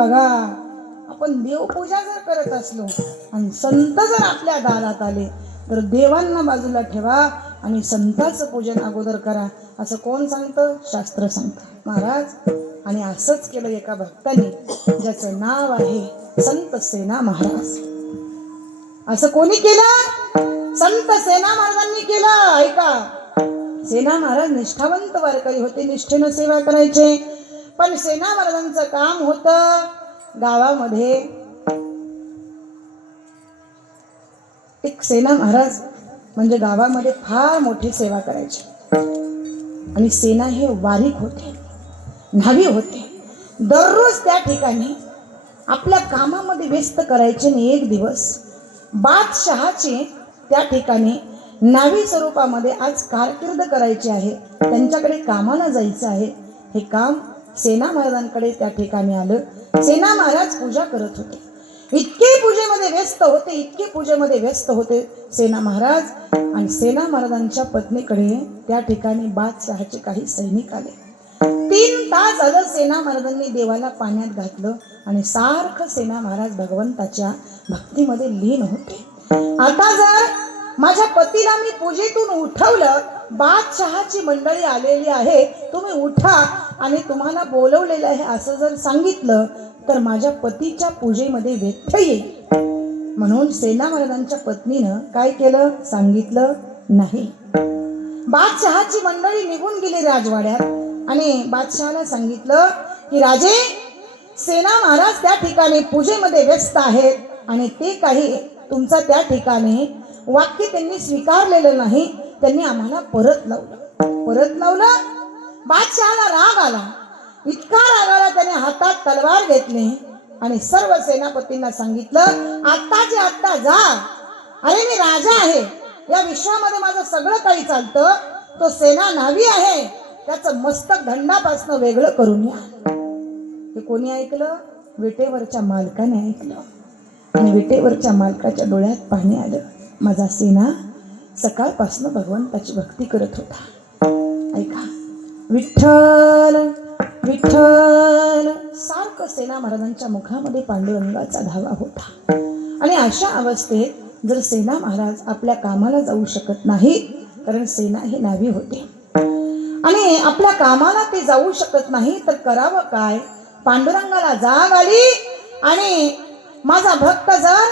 बघा, आपण देवपूजा जर करत असलो आणि संत जर आपल्या दारात आले तर देवांना बाजूला ठेवा आणि संतांचं पूजन अगोदर करा, असं कोण सांगतं? शास्त्र सांगतं महाराज. आणि असंच केलं एका भक्ताने, ज्याचं नाव आहे संत सेना महाराज. असं कोणी केलं? संत सेना महाराजांनी केलं. ऐका, सेना महाराज निष्ठावंत वारकरी होते, निष्ठेनं सेवा करायचे. पण सेना महाराजांचं काम होतं गावामध्ये. एक सेना महाराज म्हणजे गावामध्ये फार मोठी सेवा करायची. आणि सेना हे वारीक होते, न्हावी होते. दररोज त्या ठिकाणी आपल्या कामामध्ये व्यस्त करायचे. आणि एक दिवस बादशहाचे त्या ठिकाणी नावी स्वरूपामध्ये आज कारकीर्द करायची आहे, त्यांच्याकडे कामाला जायचं आहे. हे काम सेना महाराजांकडे त्या ठिकाणी आलं. सेना महाराज पूजा करत होते. इतके पूजेमध्ये व्यस्त होते, इतके पूजेमध्ये व्यस्त होते सेना महाराज. आणि सेना महाराजांच्या पत्नीकडे त्या ठिकाणी बादशहाचे काही सैनिक आले. 3 तास झालं सेना महाराजांनी देवाला पाण्यात घातलं आणि सारखं सेना महाराज भगवंताच्या भक्तीमध्ये लीन होते. आता जर माझ्या पतीला मी पूजेतून उठवलं, बादशहाची मंडळी आलेली आहे, तुम्ही उठा आणि तुम्हाला बोलवलेलं आहे असं जर सांगितलं तर माझ्या पतीच्या पूजेमध्ये व्यत्यय येईल. म्हणून सेना महाराजांच्या पत्नीनं काय केलं? सांगितलं नाही. बादशहाची मंडळी निघून गेली राजवाड्यात आणि बादशहाला सांगितलं की राजे, सेना महाराज त्या ठिकाणी पूजेमध्ये व्यस्त आहेत आणि ते काही तुमचा त्या ठिकाणी वाक्य त्यांनी स्वीकारलेलं नाही, त्यांनी आम्हाला परत लावलं. बादशहाला राग आला, इतका राग आला, त्याने हातात तलवार घेतली आणि सर्व सेनापतींना सांगितलं, आत्ताचे आत्ता जा. अरे मी राजा आहे, या विश्वामध्ये माझं सगळं काही चालतं. तो सेना न्हावी आहे, त्याचं मस्तक दंडापासून वेगळं करून या. हे कोणी ऐकलं? विटेवरच्या मालकाने ऐकलं. आणि विटेवरच्या मालकाच्या डोळ्यात पाणी आलं. माझा सेना सकाळपासून भगवंताची भक्ती करत होता. ऐका, विठ्ठल विठ्ठल सारखं सेना महाराजांच्या मुखामध्ये पांडुरंगाचा धावा होता. आणि अशा अवस्थेत जर सेना महाराज आपल्या कामाला जाऊ शकत नाही, कारण सेना ही न्हावी होते आणि आपल्या कामाला ते जाऊ शकत नाही, तर करावं काय? पांडुरंगाला जाग आली आणि माझा भक्त जर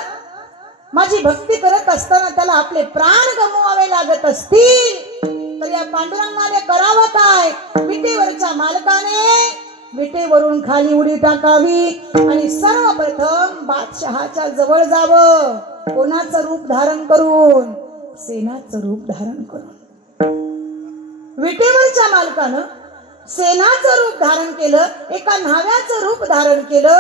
माझी भक्ती करत असताना त्याला आपले प्राण गमवावे लागत असतील तर या पांडुरंगाने करावं काय? विटेवरच्या मालकाने विटेवरून खाली उडी टाकावी आणि सर्वप्रथम बादशहाच्या जवळ जावं. कोणाचं रूप धारण करून? सेनाचं रूप धारण करून. विटेवरच्या मालकानं सेनाचं रूप धारण केलं, एका न्हाव्याचं रूप धारण केलं,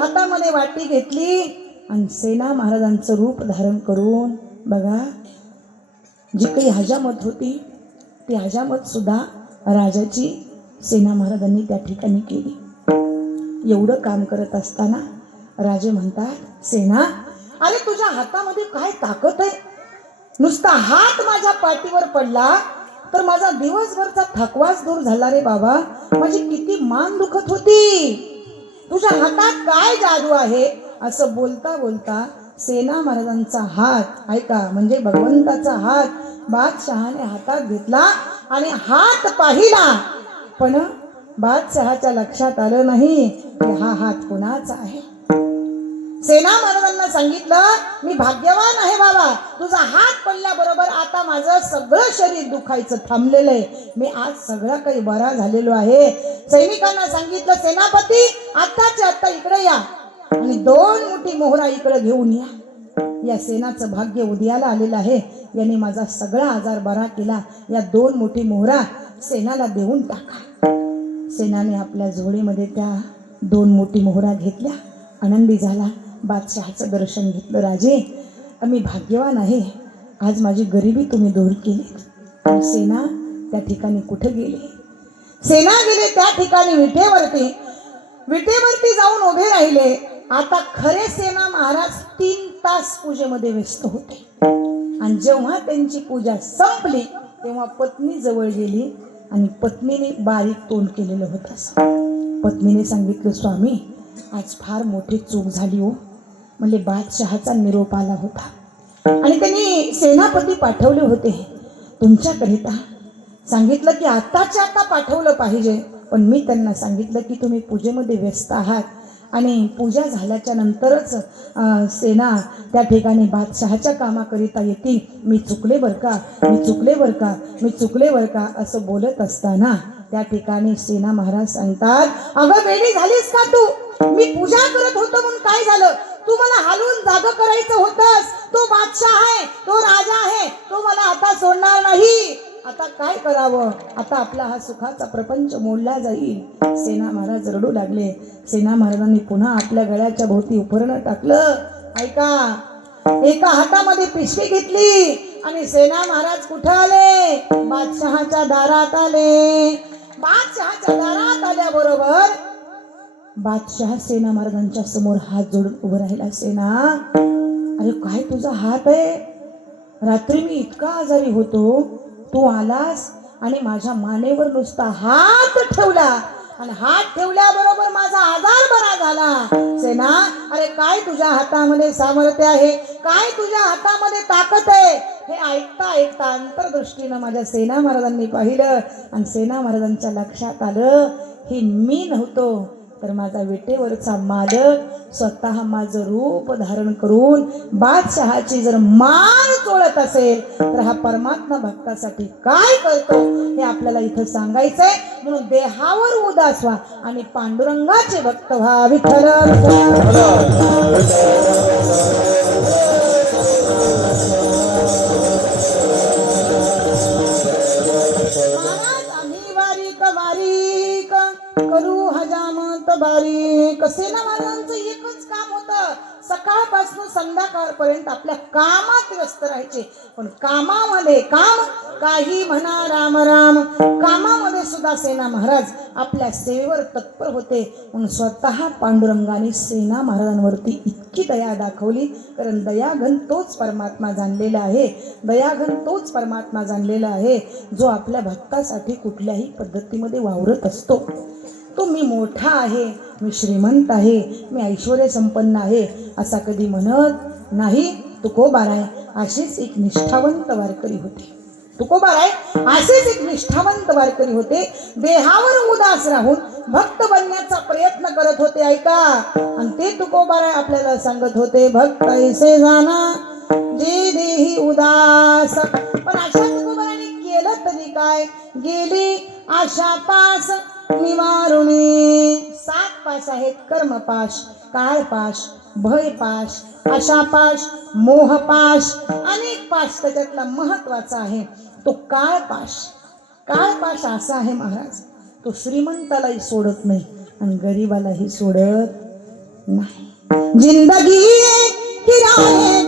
हातामध्ये वाटी घेतली आणि सेना महाराजांचं रूप धारण करून बघा, जी काही हजामत होती ती हजामत सुद्धा राजाची सेना महाराजांनी त्या ठिकाणी केली. एवढं काम करत असताना राजे म्हणतात, सेना, अरे तुझ्या हातामध्ये काय ताकद आहे? नुसता हात माझ्या पाठीवर पडला तर माझा दिवसभरचा थकवाच दूर झाला रे बाबा. माझी किती मान दुखत होती. तुझ्या हातात काय जादू आहे? असं बोलता बोलता सेना महाराजांचा हात, ऐका, म्हणजे भगवंताचा हात बादशहाने हातात घेतला आणि हात पाहिला. पण बादशहाच्या लक्षात आलं नाही की हा हात कोणाचा आहे. सेना महाराजांना सांगितलं, मी भाग्यवान आहे बाबा, तुझा हात पडल्याबरोबर आता माझं सगळं शरीर दुखायचं थांबलेलं आहे. मी आज सगळा काही बरा झालेलो आहे. सैनिकांना सांगितलं, सेनापती आत्ताच्या आत्ता इकडे या आणि 2 मोठी मोहरा इकडे घेऊन या. या सेनाचं भाग्य उदयाला आलेलं आहे. याने माझा सगळा आजार बरा केला. या 2 मोठी मोहरा सेनाला देऊन टाका. सेनाने आपल्या झोळीमध्ये त्या 2 मोठी मोहरा घेतल्या, आनंदी झाला. बादशहाचं दर्शन घेतलं. राजे, आम्ही भाग्यवान आहे, आज माझी गरिबी तुम्ही दूर केली. आणि सेना त्या ठिकाणी कुठे गेले? सेना गेले त्या ठिकाणी विटेवरती जाऊन उभे राहिले. आता खरे सेना महाराज 3 तास पूजेमध्ये व्यस्त होते. आणि जेव्हा त्यांची पूजा संपली तेव्हा पत्नी जवळ गेली आणि पत्नीने बारीक तोंड केलेलं होतं. पत्नीने सांगितलं, स्वामी, आज फार मोठी चूक झाली हो. म्हणजे बादशहाचा निरोप आला होता आणि त्यांनी सेनापती पाठवले होते तुमच्याकरिता. सांगितलं की आत्ताच्या आता पाठवलं पाहिजे, पण मी त्यांना सांगितलं की तुम्ही पूजेमध्ये व्यस्त आहात आणि पूजा झाल्याच्या नंतरच सेना त्या ठिकाणी बादशहाच्या कामाकरिता येतील. मी चुकले बरं का, मी चुकले बरं का, मी चुकले बरं का असं बोलत असताना त्या ठिकाणी सेना महाराज सांगतात, अगं वेडी झालीस का तू? मी पूजा करत होतो म्हणून काय झालं? तू मला हलवून जागं करायचं होतंस. तो बादशाह आहे, तो राजा आहे, तो मला आता सोडणार नाही. आता काय करावं? आता आपला हा सुखाचा प्रपंच मोडला जाईल. सेना महाराज रडू लागले. सेना महाराजांनी पुन्हा आपल्या गळ्याच्या भोवती उपरणं टाकलं. ऐका, एका हातामध्ये पिशवी घेतली आणि सेना महाराज कुठे आले? बादशहाच्या दारात आले. बादशहाच्या दारात आल्याबरोबर बादशाह सेना महाराजांच्या समोर हात जोडून उभं राहिला. सेना, अरे काय तुझा हात आहे? रात्री मी इतका आजारी होतो, तू आलास आणि माझ्या मानेवर नुसता हात ठेवला आणि हात ठेवल्याबरोबर माझा आजार बरा झाला. सेना, अरे काय तुझ्या हातामध्ये सामर्थ्य आहे? काय तुझ्या हातामध्ये ताकद आहे? हे ऐकता ऐकता अंतर्दृष्टीनं माझ्या सेना महाराजांनी पाहिलं आणि सेना महाराजांच्या लक्षात आलं, हे मी नव्हतो तर माझा विटेवरचा मालक स्वतः माझं रूप धारण करून बादशहाची जर मान चोळत असेल तर हा परमात्मा भक्तासाठी काय करतो हे आपल्याला इथं सांगायचंय. म्हणून देहावर उदास व्हा आणि पांडुरंगाचे भक्त व्हा. विठ्ठल करू हजामत बारीक. सेना महाराजांचं एकच काम होतं, सकाळपासून संध्याकाळपर्यंत आपल्या कामात व्यस्त राहायचे. पण कामामध्ये काम काही म्हणा राम राम, कामामध्ये सुद्धा सेना महाराज आपल्या सेवेवर तत्पर होते. म्हणून स्वतः पांडुरंगाने सेना महाराजांवरती इतकी दया दाखवली, कारण दयाघन तोच परमात्मा जाणलेला आहे. दयाघन तोच परमात्मा जाणलेला आहे जो आपल्या भक्तासाठी कुठल्याही पद्धतीमध्ये वावरत असतो. तो मी मोठा आहे, मी श्रीमंत आहे, मी ऐश्वर्य संपन्न आहे असा कधी म्हणत नाही. तुकोबाराय असेच एक निष्ठावंत वारकरी होते. तुकोबाराय असेच एक निष्ठावंत वारकरी होते. देहावर उदास राहून भक्त बनण्याचा प्रयत्न करत होते. ऐका, आणि ते तुकोबाराय आपल्याला सांगत होते, भक्त ऐसे जाना जे देही उदास. पण अशा तुकोबाराने केलं तरी काय? गेली आशा पास निवारुणी. 7 पाश आहेत, कर्मपाश, काळपाश, भयपाश, आशापाश, मोहपाश, अनेक पाश. त्याच्यातला महत्वाचा आहे तो काळपाश. काळपाश असा आहे महाराज, तो श्रीमंतालाही सोडत नाही आणि गरीबालाही सोडत नाही. जिंदगी किराये